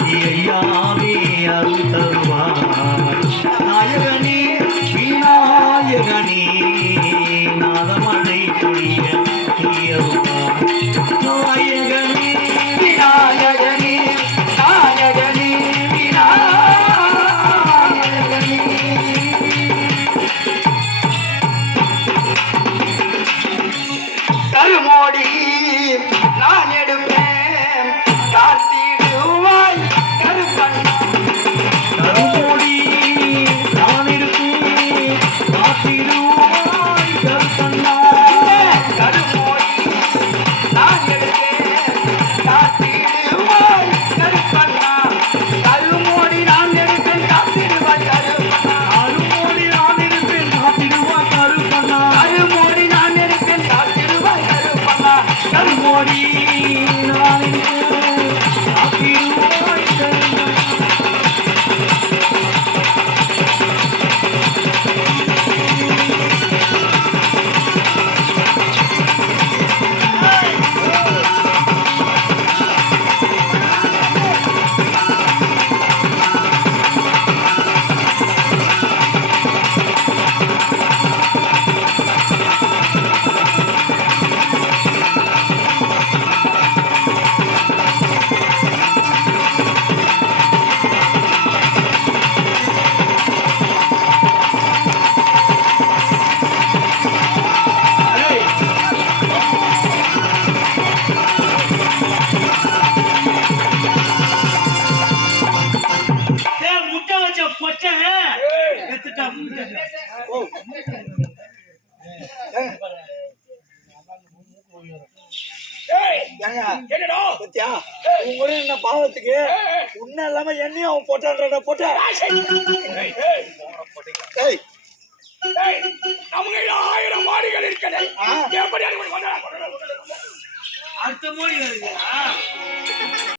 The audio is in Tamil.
கணபதி ஐயாவே அருள் தருவார் நாயகனே விநாயகனே நாதமடை பொழிய நீயருவார் நாயகனே you. என்னடா பத்தியா உன் என்ன பாவத்துக்கு உன்ன இல்லாம என்னையும் அவன் போட்டான்றட போட்ட ஏய் நமக்கு ஆயிரம் மாடிகள் இருக்கிறது அடுத்த மாடிகள்